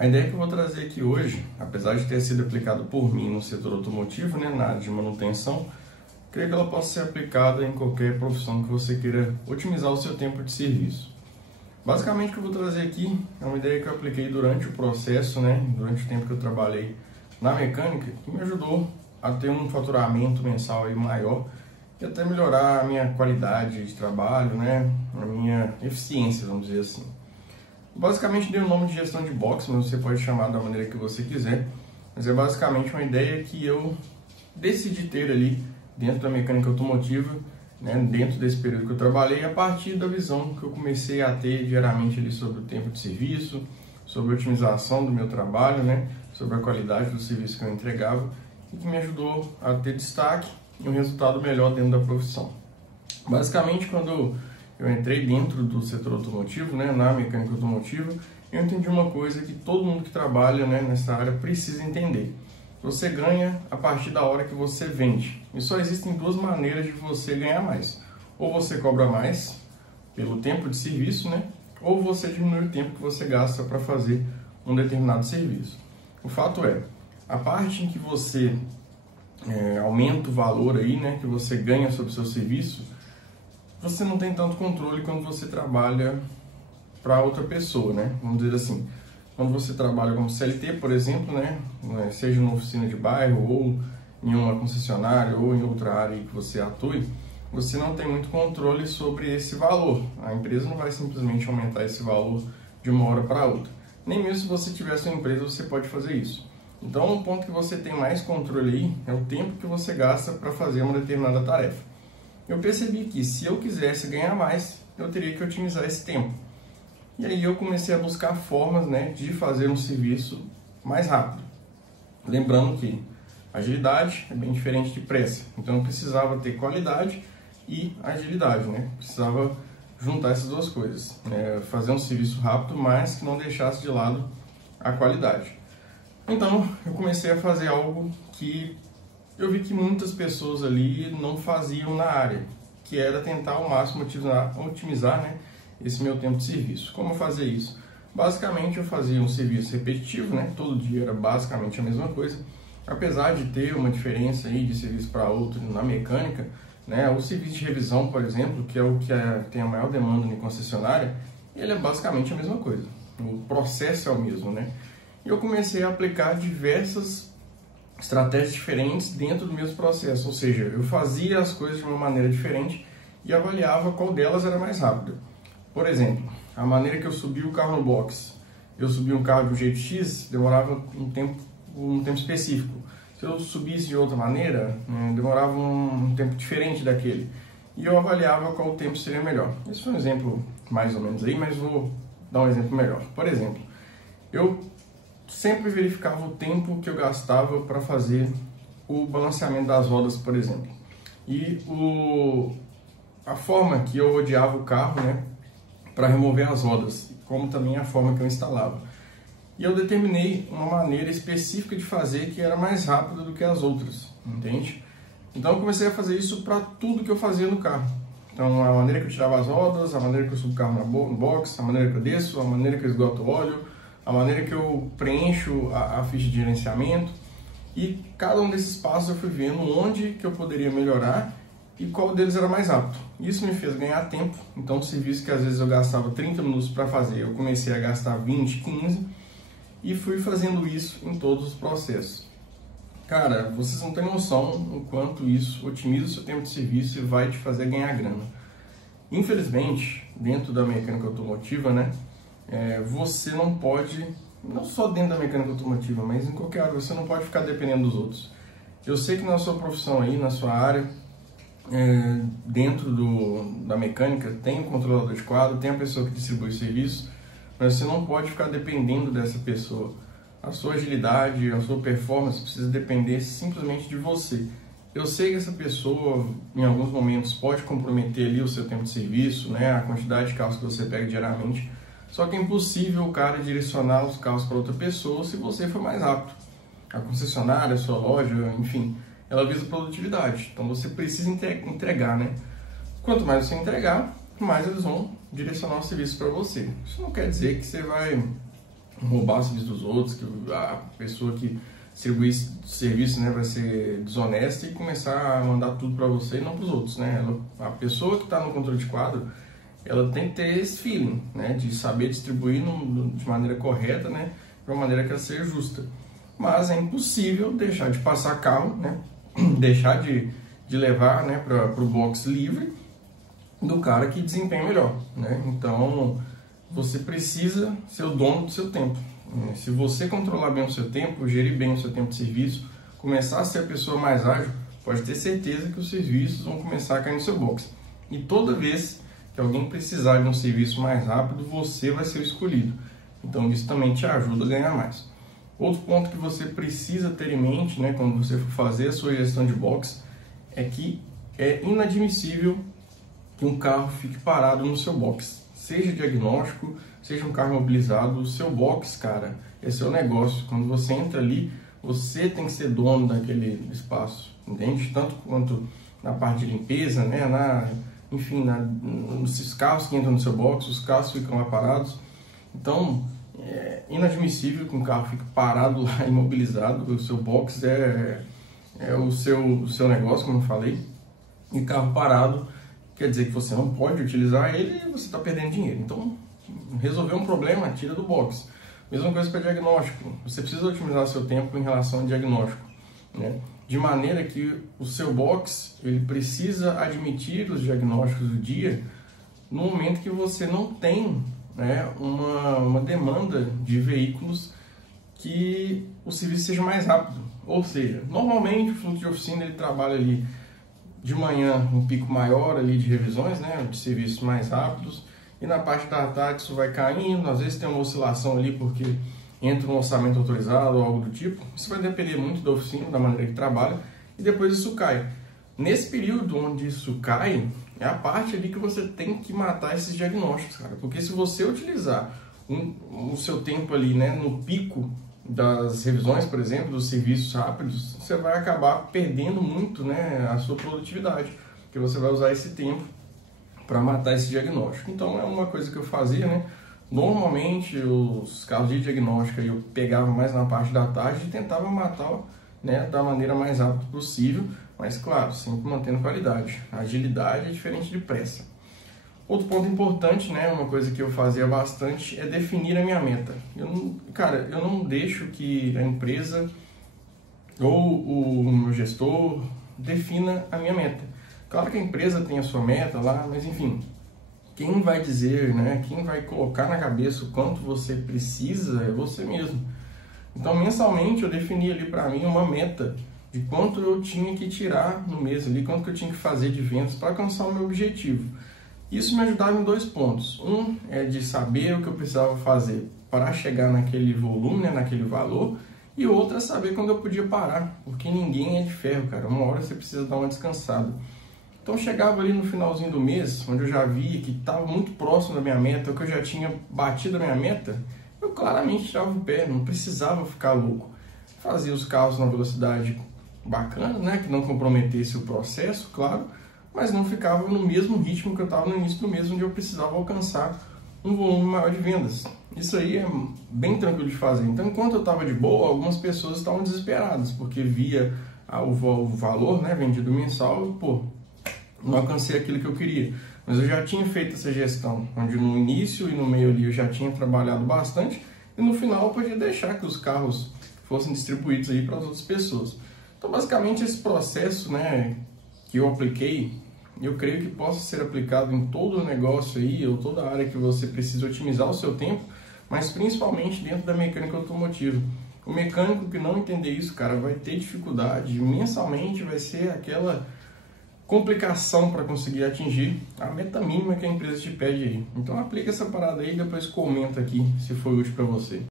A ideia que eu vou trazer aqui hoje, apesar de ter sido aplicado por mim no setor automotivo, na área de manutenção, creio que ela possa ser aplicada em qualquer profissão que você queira otimizar o seu tempo de serviço. Basicamente o que eu vou trazer aqui é uma ideia que eu apliquei durante o processo, durante o tempo que eu trabalhei na mecânica, que me ajudou a ter um faturamento mensal aí maior e até melhorar a minha qualidade de trabalho, a minha eficiência, vamos dizer assim. Basicamente dei o nome de gestão de box, mas você pode chamar da maneira que você quiser, mas é basicamente uma ideia que eu decidi ter ali dentro da mecânica automotiva, dentro desse período que eu trabalhei, a partir da visão que eu comecei a ter diariamente ali sobre o tempo de serviço, sobre a otimização do meu trabalho, sobre a qualidade do serviço que eu entregava e que me ajudou a ter destaque e um resultado melhor dentro da profissão. Basicamente, quando eu entrei dentro do setor automotivo, na mecânica automotiva, eu entendi uma coisa que todo mundo que trabalha nessa área precisa entender. Você ganha a partir da hora que você vende. E só existem duas maneiras de você ganhar mais. Ou você cobra mais pelo tempo de serviço, ou você diminui o tempo que você gasta para fazer um determinado serviço. O fato é, a parte em que você aumenta o valor aí, que você ganha sobre o seu serviço, você não tem tanto controle quando você trabalha para outra pessoa, Vamos dizer assim. Quando você trabalha como CLT, por exemplo, seja numa oficina de bairro, ou em uma concessionária, ou em outra área que você atue, você não tem muito controle sobre esse valor. A empresa não vai simplesmente aumentar esse valor de uma hora para outra. Nem mesmo se você tiver sua empresa, você pode fazer isso. Então, um ponto que você tem mais controle aí é o tempo que você gasta para fazer uma determinada tarefa. Eu percebi que se eu quisesse ganhar mais, eu teria que otimizar esse tempo. E aí eu comecei a buscar formas de fazer um serviço mais rápido. Lembrando que agilidade é bem diferente de pressa. Então eu precisava ter qualidade e agilidade. Precisava juntar essas duas coisas. Fazer um serviço rápido, mas que não deixasse de lado a qualidade. Então eu comecei a fazer algo que eu vi que muitas pessoas ali não faziam na área, que era tentar ao máximo otimizar esse meu tempo de serviço. Como eu fazia isso? Basicamente eu fazia um serviço repetitivo, todo dia era basicamente a mesma coisa. Apesar de ter uma diferença aí de serviço para outro na mecânica, o serviço de revisão, por exemplo, que é o que tem a maior demanda na concessionária, ele é basicamente a mesma coisa. O processo é o mesmo, E eu comecei a aplicar diversas estratégias diferentes dentro do mesmo processo, ou seja, eu fazia as coisas de uma maneira diferente e avaliava qual delas era mais rápida. Por exemplo, a maneira que eu subia o carro no box, eu subia um carro de um jeito X, demorava um tempo específico. Se eu subisse de outra maneira, demorava um tempo diferente daquele. E eu avaliava qual tempo seria melhor. Esse foi um exemplo mais ou menos aí, mas vou dar um exemplo melhor. Por exemplo, eu sempre verificava o tempo que eu gastava para fazer o balanceamento das rodas, por exemplo. E a forma que eu rodeava o carro, para remover as rodas, como também a forma que eu instalava. E eu determinei uma maneira específica de fazer que era mais rápida do que as outras, entende? Então eu comecei a fazer isso para tudo que eu fazia no carro. Então a maneira que eu tirava as rodas, a maneira que eu subo o carro no box, a maneira que eu desço, a maneira que eu esgoto o óleo, a maneira que eu preencho a ficha de gerenciamento. E cada um desses passos eu fui vendo onde que eu poderia melhorar e qual deles era mais rápido. Isso me fez ganhar tempo. Então o serviço que às vezes eu gastava 30 minutos para fazer, eu comecei a gastar 20, 15 e fui fazendo isso em todos os processos. Cara, vocês não têm noção o quanto isso otimiza o seu tempo de serviço e vai te fazer ganhar grana. Infelizmente, dentro da mecânica automotiva, você não pode, não só dentro da mecânica automotiva, mas em qualquer área, você não pode ficar dependendo dos outros. Eu sei que na sua profissão aí, na sua área, dentro da mecânica, tem um controlador de quadro, tem a pessoa que distribui o serviço, mas você não pode ficar dependendo dessa pessoa. A sua agilidade, a sua performance precisa depender simplesmente de você. Eu sei que essa pessoa, em alguns momentos, pode comprometer ali o seu tempo de serviço, a quantidade de carros que você pega diariamente, só que é impossível o cara direcionar os carros para outra pessoa se você for mais rápido. A concessionária, a sua loja, enfim, ela visa produtividade, então você precisa entregar, Quanto mais você entregar, mais eles vão direcionar o serviço para você. Isso não quer dizer que você vai roubar o serviço dos outros, que a pessoa que distribui serviço, né, vai ser desonesta e começar a mandar tudo para você e não para os outros, né? A pessoa que está no controle de quadro, ela tem que ter esse feeling, né, de saber distribuir de maneira correta, né, de uma maneira que ela seja justa. Mas é impossível deixar de passar carro, né, deixar de levar, né, para o box livre do cara que desempenha melhor, né? Então você precisa ser o dono do seu tempo. Se você controlar bem o seu tempo, gerir bem o seu tempo de serviço, começar a ser a pessoa mais ágil, pode ter certeza que os serviços vão começar a cair no seu box. E toda vez que alguém precisar de um serviço mais rápido, você vai ser o escolhido. Então isso também te ajuda a ganhar mais. Outro ponto que você precisa ter em mente, né, quando você for fazer a sua gestão de box, é que é inadmissível que um carro fique parado no seu box. Seja diagnóstico, seja um carro imobilizado, o seu box, cara, é seu negócio. Quando você entra ali, você tem que ser dono daquele espaço, entende? Tanto quanto na parte de limpeza, né? Enfim, nos carros que entram no seu box, os carros ficam lá parados. Então, é inadmissível que um carro fique parado lá, imobilizado. O seu box é o seu negócio, como eu falei. E carro parado quer dizer que você não pode utilizar ele e você está perdendo dinheiro. Então, resolver um problema, tira do box. Mesma coisa para diagnóstico. Você precisa otimizar seu tempo em relação ao diagnóstico, né? De maneira que o seu box ele precisa admitir os diagnósticos do dia no momento que você não tem, né, uma demanda de veículos que o serviço seja mais rápido. Ou seja, normalmente o fluxo de oficina ele trabalha ali de manhã um pico maior ali de revisões, né, de serviços mais rápidos, e na parte da tarde isso vai caindo, às vezes tem uma oscilação ali porque entra um orçamento autorizado ou algo do tipo. Isso vai depender muito da oficina, da maneira que trabalha, e depois isso cai. Nesse período onde isso cai, é a parte ali que você tem que matar esses diagnósticos, cara, porque se você utilizar o seu tempo ali, né, no pico das revisões, por exemplo, dos serviços rápidos, você vai acabar perdendo muito, né, a sua produtividade, porque você vai usar esse tempo para matar esse diagnóstico. Então é uma coisa que eu fazia, né? Normalmente os carros de diagnóstica eu pegava mais na parte da tarde e tentava matar, né, da maneira mais rápida possível, mas claro, sempre mantendo qualidade. A agilidade é diferente de pressa. Outro ponto importante, né, uma coisa que eu fazia bastante é definir a minha meta. Eu não deixo que a empresa ou o meu gestor defina a minha meta. Claro que a empresa tem a sua meta lá, mas enfim, quem vai dizer, né, quem vai colocar na cabeça o quanto você precisa é você mesmo. Então, mensalmente eu defini ali para mim uma meta de quanto eu tinha que tirar no mês ali, quanto que eu tinha que fazer de vendas para alcançar o meu objetivo. Isso me ajudava em 2 pontos. Um é de saber o que eu precisava fazer para chegar naquele volume, né, naquele valor, e outro é saber quando eu podia parar, porque ninguém é de ferro, cara. Uma hora você precisa dar uma descansada. Então chegava ali no finalzinho do mês, onde eu já via que estava muito próximo da minha meta, ou que eu já tinha batido a minha meta, eu claramente tirava o pé, não precisava ficar louco. Fazia os carros na velocidade bacana, né, que não comprometesse o processo, claro, mas não ficava no mesmo ritmo que eu estava no início do mês, onde eu precisava alcançar um volume maior de vendas. Isso aí é bem tranquilo de fazer. Então, enquanto eu estava de boa, algumas pessoas estavam desesperadas, porque via o valor, né, vendido mensal, e, pô, não alcancei aquilo que eu queria. Mas eu já tinha feito essa gestão, onde no início e no meio ali eu já tinha trabalhado bastante, e no final eu podia deixar que os carros fossem distribuídos aí para as outras pessoas. Então, basicamente, esse processo, né, que eu apliquei, eu creio que possa ser aplicado em todo o negócio aí, ou toda a área que você precisa otimizar o seu tempo, mas principalmente dentro da mecânica automotiva. O mecânico que não entender isso, cara, vai ter dificuldade, mensalmente vai ser aquela complicação para conseguir atingir a meta mínima que a empresa te pede aí. Então aplica essa parada aí e depois comenta aqui se foi útil para você.